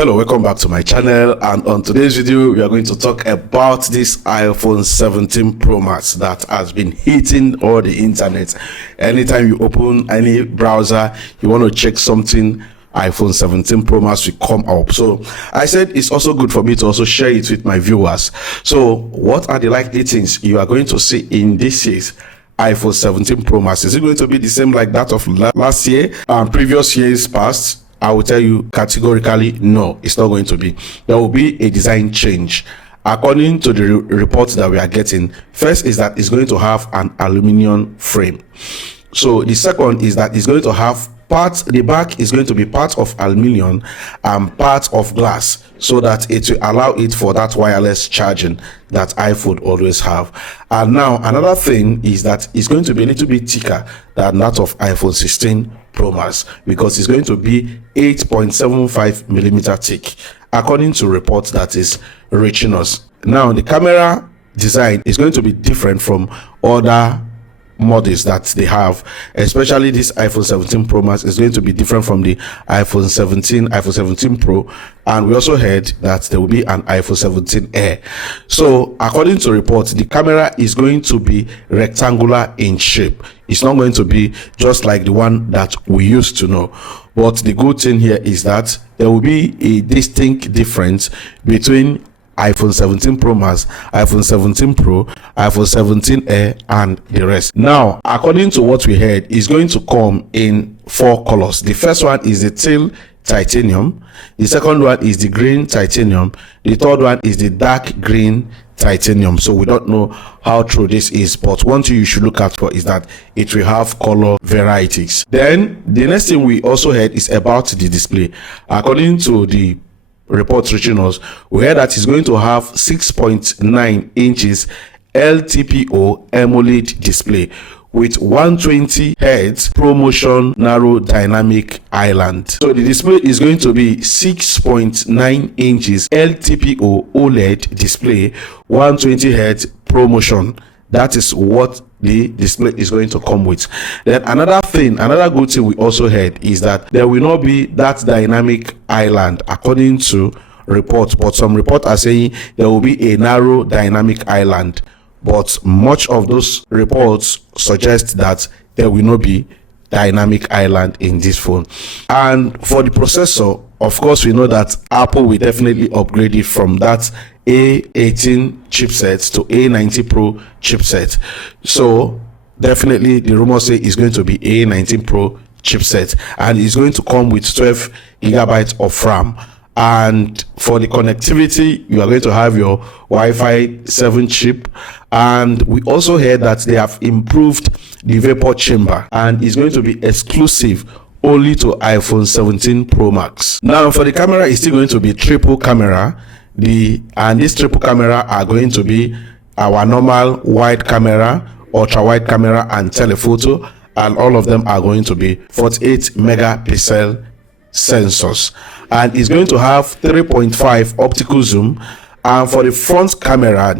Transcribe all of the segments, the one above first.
Hello, welcome back to my channel, and on today's video we are going to talk about this iPhone 17 Pro Max that has been hitting all the internet. Anytime you open any browser, you want to check something, iPhone 17 Pro Max will come up. So I said it's also good for me to also share it with my viewers. So what are the likely things you are going to see in this year's iPhone 17 Pro Max? Is it going to be the same like that of last year and previous years past? I will tell you categorically, no, it's not going to be. There will be a design change. According to the reports that we are getting, first is that it's going to have an aluminum frame. So the second is that it's going to have parts, the back is going to be part of aluminum and part of glass, so that it will allow it for that wireless charging that iPhone always have. And now another thing is that it's going to be a little bit thicker than that of iPhone 16 Pro Max, because it's going to be 8.75 millimeter thick, according to reports that is reaching us. Now the camera design is going to be different from other models that they have, especially this iPhone 17 Pro Max is going to be different from the iPhone 17 Pro, and we also heard that there will be an iPhone 17 Air. So according to reports, the camera is going to be rectangular in shape. It's not going to be just like the one that we used to know. But the good thing here is that there will be a distinct difference between iPhone 17 Pro Max, iPhone 17 Pro, iPhone 17 Air, and the rest. Now, according to what we heard, it's going to come in 4 colors. The first one is the teal titanium. The second one is the green titanium. The third one is the dark green titanium. So we don't know how true this is, but one thing you should look out for is that it will have color varieties. Then the next thing we also heard is about the display. According to the reports reaching us, we heard that it's going to have 6.9 inches LTPO AMOLED display with 120 Hz ProMotion narrow dynamic island. So the display is going to be 6.9 inches LTPO OLED display, 120 Hz ProMotion. That is what the display is going to come with. Then another good thing we also heard is that there will not be that dynamic island, according to reports, but some reports are saying there will be a narrow dynamic island, but much of those reports suggest that there will not be dynamic island in this phone. And for the processor, of course, we know that Apple will definitely upgrade it from that A18 chipset to A19 Pro chipset. So definitely the rumor say it's going to be A19 Pro chipset, and it's going to come with 12 gigabytes of RAM. And for the connectivity, you are going to have your Wi-Fi 7 chip. And we also heard that they have improved the vapor chamber, and it's going to be exclusive only to iPhone 17 Pro Max. Now for the camera, it's still going to be triple camera. This triple camera are going to be our normal wide camera, ultra wide camera, and telephoto, and all of them are going to be 48 megapixel sensors, and it's going to have 3.5 optical zoom. And for the front camera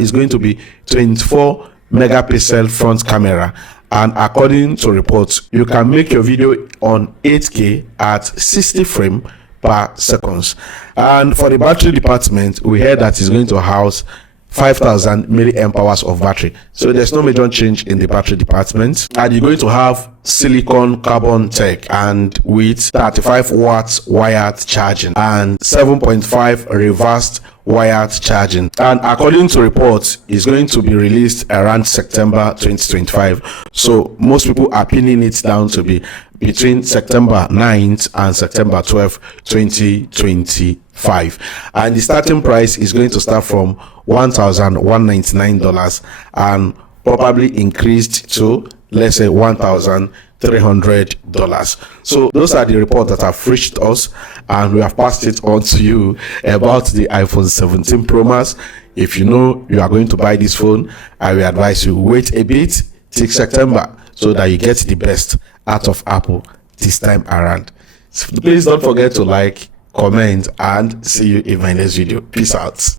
is going to be 24 megapixel front camera, and according to reports, you can make your video on 8K at 60 frames per second. And for the battery department, we heard that it's going to house 5,000 milliamp hours of battery. So there's no major change in the battery department, and you're going to have silicon carbon tech, and with 35 watts wired charging and 7.5 reversed wired charging. And according to reports, it's going to be released around September 2025. So most people are pinning it down to be between September 9th and September 12th 2025, and the starting price is going to start from $1,199 and probably increased to, let's say, $1,300. So those are the reports that have reached us, and we have passed it on to you about the iPhone 17 Pro Max. If you know you are going to buy this phone, I will advise you wait a bit till September, so that you get the best out of Apple this time around. So please don't forget to like, comment, and see you in my next video. Peace out.